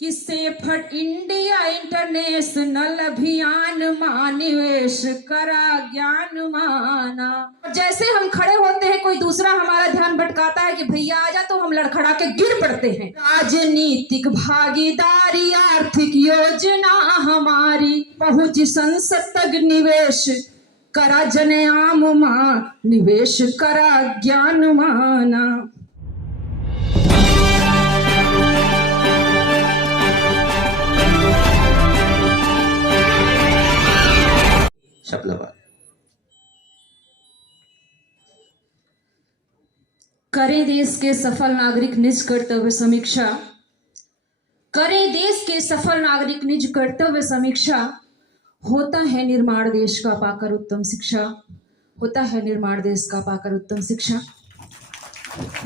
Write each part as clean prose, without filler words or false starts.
कि सेफट India international अभियान मा निवेश करा ज्ञान माना। जैसे हम खड़े होते हैं कोई दूसरा हमारा ध्यान भटकाता है कि भैया आजा, तो हम लड़खड़ा के गिर पड़ते हैं। राजनीतिक भागीदारी आर्थिक योजना हमारी पहुंच संसद तक निवेश करा जन आम मा निवेश करा ज्ञान माना। करें देश के सफल नागरिक निज कर्तव्य समीक्षा। करें देश के सफल नागरिक निज कर्तव्य समीक्षा। होता है निर्माण देश का पाकर उत्तम शिक्षा। होता है निर्माण देश का पाकर उत्तम शिक्षा।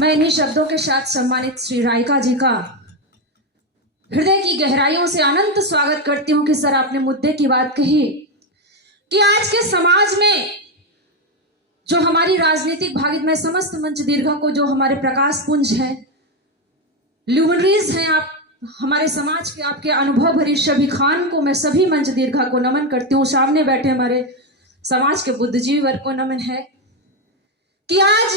मैं इन्हीं शब्दों के साथ सम्मानित श्री रायका जी का हृदय की गहराइयों से अनंत स्वागत करती हूं कि सर आपने मुद्दे की बात कही कि आज के समाज में जो हमारी राजनीतिक भागीदारी, समस्त मंच दीर्घा को जो हमारे प्रकाश पुंज है, ल्यूमिनरीज हैं, आप हमारे समाज के आपके अनुभव भरी सभी खान को मैं सभी मंच दीर्घा को नमन करती हूँ। सामने बैठे हमारे समाज के बुद्धिजीवी वर्ग को नमन है कि आज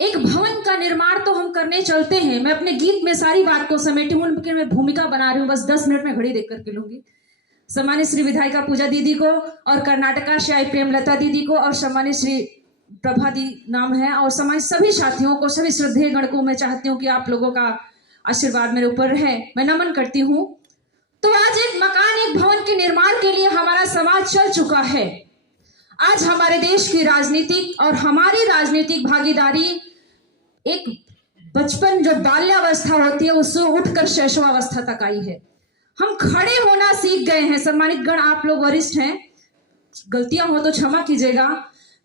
एक भवन का निर्माण तो हम करने चलते हैं। मैं अपने गीत में सारी बात को समेटी हूँ, उनकी मैं भूमिका बना रही हूँ, बस 10 मिनट में घड़ी देख करके लूंगी। सम्मानित श्री विधायिका पूजा दीदी को और कर्नाटका से आई प्रेमलता दीदी को और सम्मानित श्री प्रभा दी नाम है और समाज सभी साथियों को, सभी श्रद्धेय गण को मैं चाहती हूँ कि आप लोगों का आशीर्वाद मेरे ऊपर है, मैं नमन करती हूँ। तो आज एक मकान, एक भवन के निर्माण के लिए हमारा समाज चल चुका है। आज हमारे देश की राजनीतिक और हमारी राजनीतिक भागीदारी एक बचपन जो बाल्यावस्था होती है उससे उठकर शैशवावस्था तक आई है। हम खड़े होना सीख गए हैं। सम्मानित गण, आप लोग वरिष्ठ हैं, गलतियां हो तो क्षमा कीजिएगा,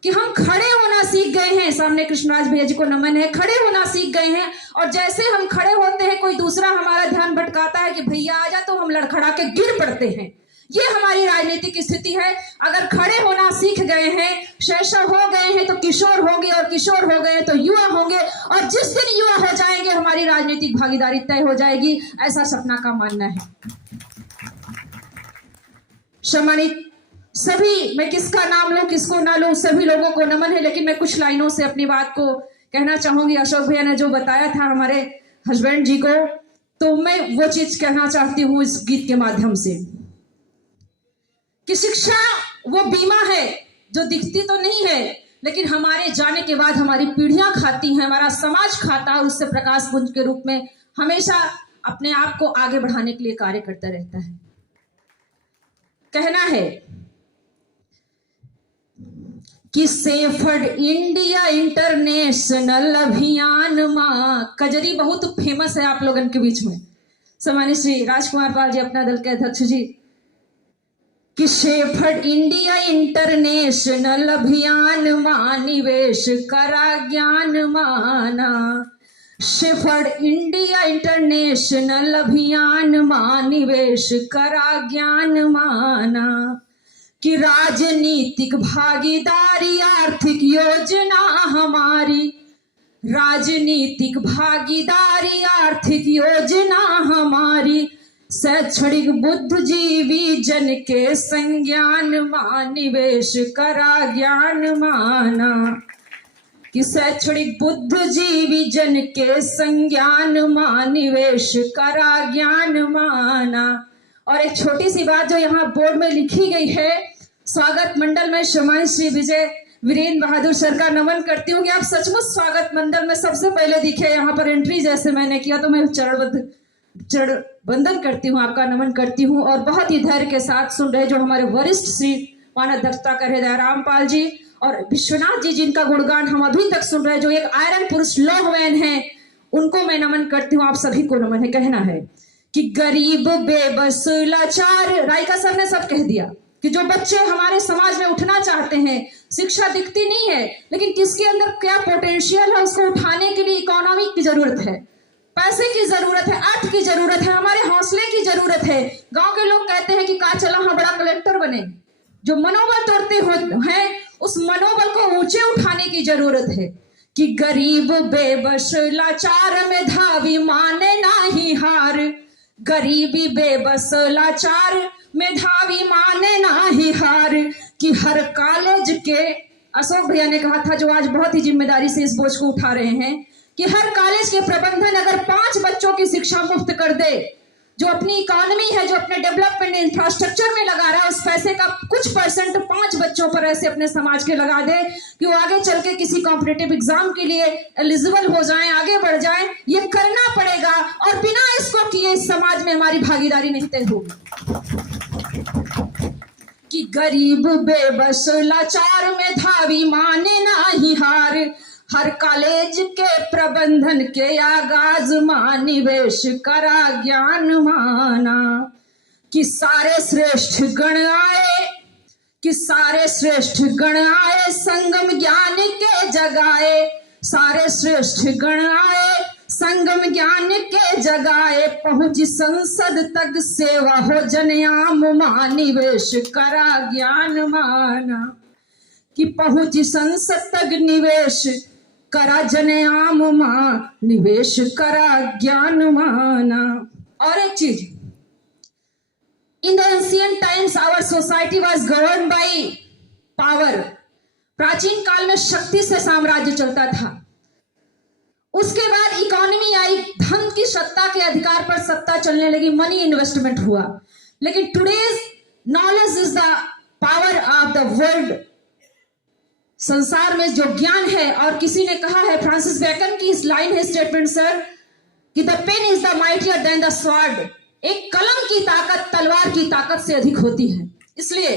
कि हम खड़े होना सीख गए हैं। सामने कृष्णराज भैया जी को नमन है, खड़े होना सीख गए हैं। और जैसे हम खड़े होते हैं कोई दूसरा हमारा ध्यान भटकाता है कि भैया आजा, तो हम लड़खड़ा के गिर पड़ते हैं। ये हमारी राजनीतिक स्थिति है। अगर खड़े होना सीख गए हैं, शैशव हो गए हैं, तो किशोर होंगे, और किशोर हो गए तो युवा होंगे, और जिस दिन युवा हो जाएंगे हमारी राजनीतिक भागीदारी तय हो जाएगी, ऐसा सपना का मानना है। सम्मानित सभी, मैं किसका नाम लूं किसको ना लूं, सभी लोगों को नमन है, लेकिन मैं कुछ लाइनों से अपनी बात को कहना चाहूंगी। अशोक भैया ने जो बताया था हमारे हस्बैंड जी को, तो मैं वो चीज कहना चाहती हूं इस गीत के माध्यम से कि शिक्षा वो बीमा है जो दिखती तो नहीं है, लेकिन हमारे जाने के बाद हमारी पीढ़ियां खाती हैं, हमारा समाज खाता है, उससे प्रकाश पुंज के रूप में हमेशा अपने आप को आगे बढ़ाने के लिए कार्य करता रहता है। कहना है कि सेफट इंडिया इंटरनेशनल अभियान मां कजरी बहुत फेमस है आप लोगों के बीच में। सम्मानित श्री राजकुमार पाल जी, अपना दल के अध्यक्ष जी, कि सेफट इंडिया इंटरनेशनल अभियान मां निवेश करा ज्ञान माना। सेफट इंडिया इंटरनेशनल अभियान मां निवेश करा ज्ञान माना। कि राजनीतिक भागीदारी आर्थिक योजना हमारी, राजनीतिक भागीदारी आर्थिक योजना हमारी, शैक्षणिक बुद्धिजीवी जन के संज्ञान मां निवेश करा ज्ञान माना। कि शैक्षणिक बुद्धिजीवी जन के संज्ञान मां निवेश करा ज्ञान माना। और एक छोटी सी बात जो यहाँ बोर्ड में लिखी गई है, स्वागत मंडल में सम्मानित श्री विजय वीरेंद्र बहादुर सर का नमन करती हूँ कि आप सचमुच स्वागत मंडल में सबसे पहले दिखे। यहाँ पर एंट्री जैसे मैंने किया तो मैं चरण वंदन करती हूँ, आपका नमन करती हूँ। और बहुत ही धैर्य के साथ सुन रहे जो हमारे वरिष्ठ श्री मानाध्यक्षता कर रहे दयाराम पाल जी और विश्वनाथ जी, जिनका गुणगान हम अभी तक सुन रहे, जो एक आयरन पुरुष लौह मैन है, उनको मैं नमन करती हूँ। आप सभी को नमन है। कहना है कि गरीब बेबस लाचार, रायका सर ने सब कह दिया कि जो बच्चे हमारे समाज में उठना चाहते हैं, शिक्षा दिखती नहीं है, लेकिन किसके अंदर क्या पोटेंशियल है, उसको उठाने के लिए इकोनॉमी की जरूरत है, पैसे की जरूरत है, अर्थ की जरूरत है, हमारे हौसले की जरूरत है। गांव के लोग कहते हैं कि का चला हाँ बड़ा कलेक्टर बने। जो मनोबल तोड़ते हैं उस मनोबल को ऊंचे उठाने की जरूरत है। कि गरीब बेबस लाचार में धावी माने ना ही हार, गरीबी बेबस लाचार मेधावी माने ना ही हार। कि हर कॉलेज के, अशोक भैया ने कहा था जो आज बहुत ही जिम्मेदारी से इस बोझ को उठा रहे हैं, कि हर कॉलेज के प्रबंधन अगर 5 बच्चों की शिक्षा मुफ्त कर दे, जो अपनी इकोनॉमी है, जो अपने डेवलपमेंट इंफ्रास्ट्रक्चर में लगा रहा है, उस पैसे का कुछ परसेंट 5 बच्चों पर ऐसे अपने समाज के लगा दे कि वो आगे चल के किसी कॉम्पिटिटिव एग्जाम के लिए एलिजिबल हो जाएं, आगे बढ़ जाएं, ये करना पड़ेगा। और बिना इसको किए इस समाज में हमारी भागीदारी नहीं तय होगी। कि गरीब बेबस लाचार मेधावी माने ना ही हार। हर कॉलेज के प्रबंधन के आगाज मां निवेश करा ज्ञान माना। कि सारे श्रेष्ठ गण आए, कि सारे श्रेष्ठ गण आए, संगम ज्ञान के जगाए। सारे श्रेष्ठ गण आए, संगम ज्ञान के जगाए। पहुंच संसद तक सेवा हो जनयाम मां निवेश करा ज्ञान माना। कि पहुंच संसद तक निवेश करा जनयाम मां निवेश करा ज्ञान माना। और एक चीज, in the ancient times our society was govern by power. प्राचीन काल में शक्ति से साम्राज्य चलता था। उसके बाद इकोनॉमी आई, धन की सत्ता के अधिकार पर सत्ता चलने लगी, मनी इन्वेस्टमेंट हुआ। लेकिन today's knowledge is the power of the world. संसार में जो ज्ञान है, और किसी ने कहा है, फ्रांसिस बेकन की इस लाइन है स्टेटमेंट सर, कि the pen is the mightier than the sword. एक कलम की ताकत तलवार की ताकत से अधिक होती है। इसलिए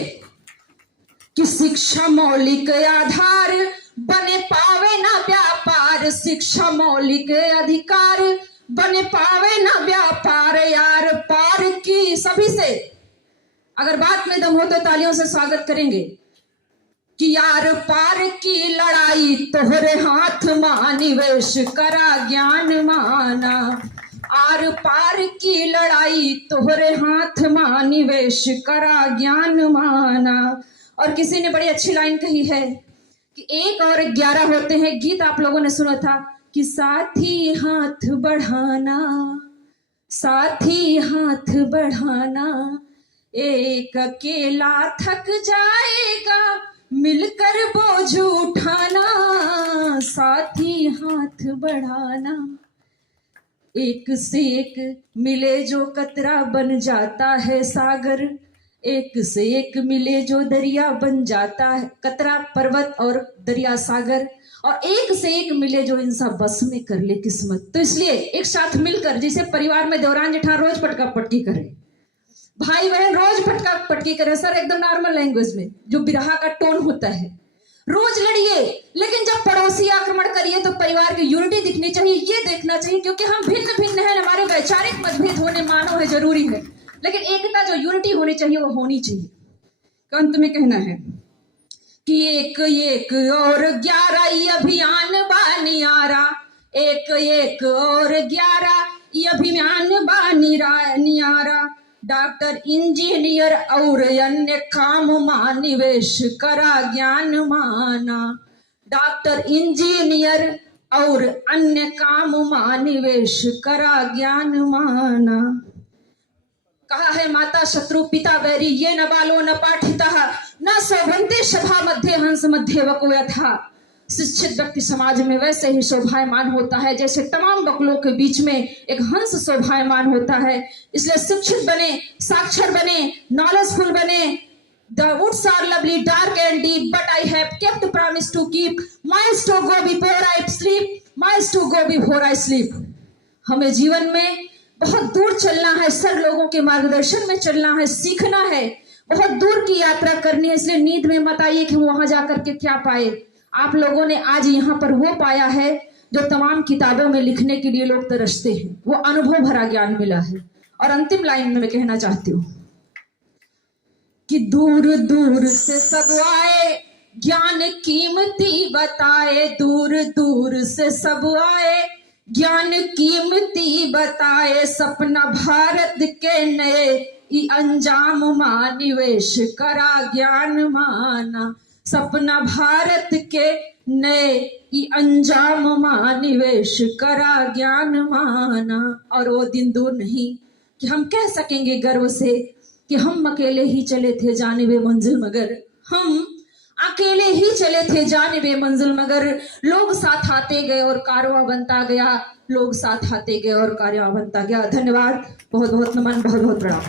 कि शिक्षा मौलिक आधार बने पावे ना व्यापार। शिक्षा मौलिक अधिकार बने पावे ना व्यापार। यार पार की सभी से, अगर बात में दम हो तो तालियों से स्वागत करेंगे। कि यार पार की लड़ाई तोहरे हाथ मां निवेश करा ज्ञान माना। आर पार की लड़ाई तोहरे हाथ मां निवेश करा ज्ञान माना। और किसी ने बड़ी अच्छी लाइन कही है कि 1 और 11 होते हैं। गीत आप लोगों ने सुना था कि साथी हाथ बढ़ाना, साथी हाथ बढ़ाना, एक अकेला थक जाएगा मिलकर बोझ उठाना। साथी हाथ बढ़ाना, एक से एक मिले जो कतरा बन जाता है सागर। एक से एक मिले जो दरिया बन जाता है, कतरा पर्वत और दरिया सागर। और एक से एक मिले जो इंसान बस में कर ले किस्मत। तो इसलिए एक साथ मिलकर, जैसे परिवार में दौरान जेठान रोज पटका पटकी करे, भाई बहन रोज पटका पटकी करे, सर एकदम नॉर्मल लैंग्वेज में जो बिरहा का टोन होता है, रोज लड़िए। लेकिन जब पड़ोसी आक्रमण करिए तो परिवार की यूनिटी दिखनी चाहिए, ये देखना चाहिए, क्योंकि हम भिन्न भिन्न हैं, हमारे वैचारिक मतभेद होने मानो है, जरूरी है, लेकिन एकता जो यूनिटी होनी चाहिए वो होनी चाहिए। अंत में कहना है कि एक एक और 11 ये अभियान बानियारा। एक एक और 11 ये अभियान बानियारा। डॉक्टर इंजीनियर और अन्य काम मां निवेश करा ज्ञान माना। डॉक्टर इंजीनियर और अन्य काम मां निवेश करा ज्ञान माना। कहा है माता शत्रु पिता बैरी, ये न बालो न पाठितः न शोभन्ते सभा मध्य हंस मध्य वको यथा। शिक्षित व्यक्ति समाज में वैसे ही शोभायमान होता है जैसे तमाम बकलों के बीच में एक हंस शोभायमान होता है। इसलिए शिक्षित बने, साक्षर बने, नॉलेजफुल बने। The woods are lovely, dark and deep, but I have kept the promise to keep. Miles to go before I sleep, miles to go before I sleep. हमें जीवन में बहुत दूर चलना है, सर लोगों के मार्गदर्शन में चलना है, सीखना है, बहुत दूर की यात्रा करनी है। इसलिए नींद में मत आइए कि वहां जाकर के क्या पाए। आप लोगों ने आज यहाँ पर वो पाया है जो तमाम किताबों में लिखने के लिए लोग तरसते हैं, वो अनुभव भरा ज्ञान मिला है। और अंतिम लाइन में मैं कहना चाहती हूँ कि दूर दूर से सब आए ज्ञान कीमती बताए। दूर दूर से सब आए ज्ञान कीमती बताए। सपना भारत के नए अंजाम मां निवेश करा ज्ञान माना। सपना भारत के नए अंजाम मां निवेश करा ज्ञान माना। और वो दिन दूर नहीं कि हम कह सकेंगे गर्व से कि हम अकेले ही चले थे जानिबे मंजिल मगर, हम अकेले ही चले थे जानिबे मंजिल मगर, लोग साथ आते गए और कारवां बनता गया, लोग साथ आते गए और कारवां बनता गया। धन्यवाद, बहुत बहुत नमन, बहुत बहुत प्रणाम।